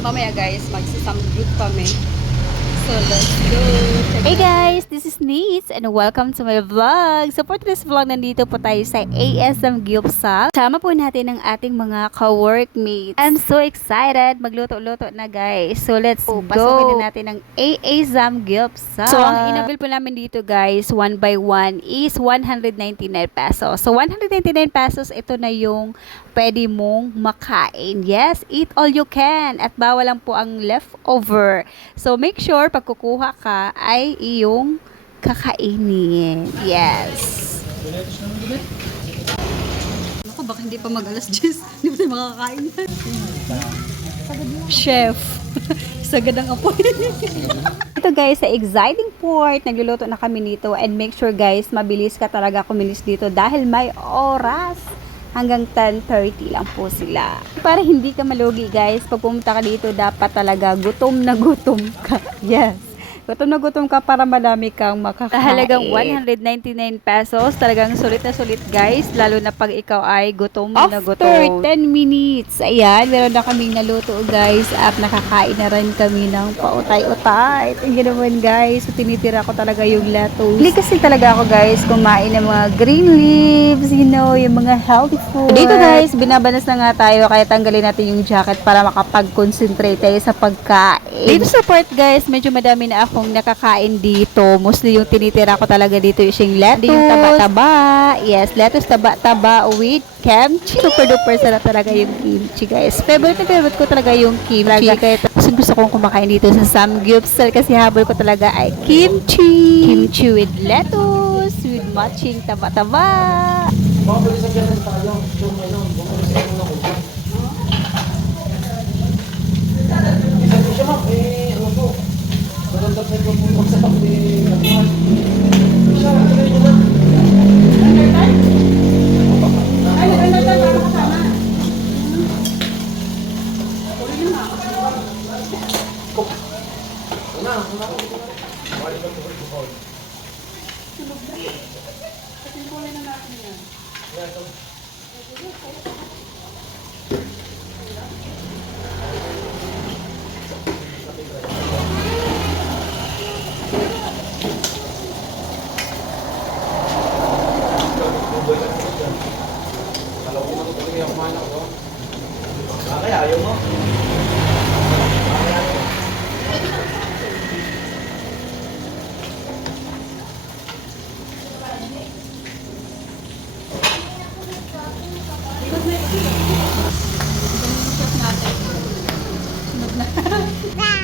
So mamaya guys, magsisamgyup kami. So let's go. Hey guys, this is Neats and welcome to my vlog. So for today's vlog, nandito po tayo sa ASM Gyeopsal. Sama po natin ang ating mga ka-workmates. I'm so excited. Magluto-luto na guys. So let's go. Pasukin na natin ang ASM Gyeopsal. So ang inabil po namin dito guys, one by one is 199 pesos. So 199 pesos, ito na yung pwede mong makain. Yes, eat all you can. At bawal lang po ang leftover. So make sure pag kukuha ka ay iyong kakainin. Yes. Ako, baka hindi pa mag-alas 10. Hindi pa tayo makakain yan. Chef. Sagad ang apoy. Ito guys, sa exciting port, nagluluto na kami nito and make sure guys, mabilis ka talaga kumilis dito dahil may oras. Hanggang 10:30 lang po sila. Para hindi ka malugi guys, pag pumunta ka dito, dapat talaga gutom na gutom ka. Yes. Gutom na gutom ka para madami kang makakain. Halagang 199 pesos. Talagang sulit na sulit guys. Lalo na pag ikaw ay gutom na gutom. After 10 minutes, ayan, meron na kaming naluto guys. At nakakain na rin kami ng pautay-utay. Tingnan naman guys. So, tinitira ko talaga yung lettuce. Hindi kasi talaga ako guys kumain ng mga green leaves, you know, yung mga healthy food. Dito guys, binabanas na nga tayo. Kaya tanggalin natin yung jacket para makapag-concentrate tayo sa pagkain. Dito sa part guys, medyo madami na akong nakakain dito. Mostly yung tinitira ko talaga dito yung lettuce. Yung taba-taba. Yes, lettuce taba-taba with kimchi. Super duper sarap talaga yung kimchi guys. Favorite ko talaga yung kimchi. Kaya gusto kong kumakain dito sa Samgyeopsal kasi habol ko talaga ay kimchi. Kimchi with lettuce, with matching taba-taba.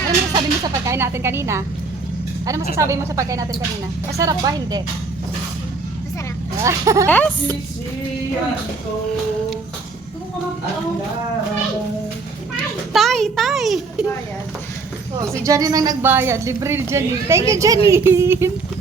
Ano masasabi mo sa pagkain natin kanina? Ano masasabi mo sa pagkain natin kanina? Masarap ba? Hindi. Masarap. Yes? Tay! Si Janine ang nagbayad. Libre ni Janine. Thank you, Janine!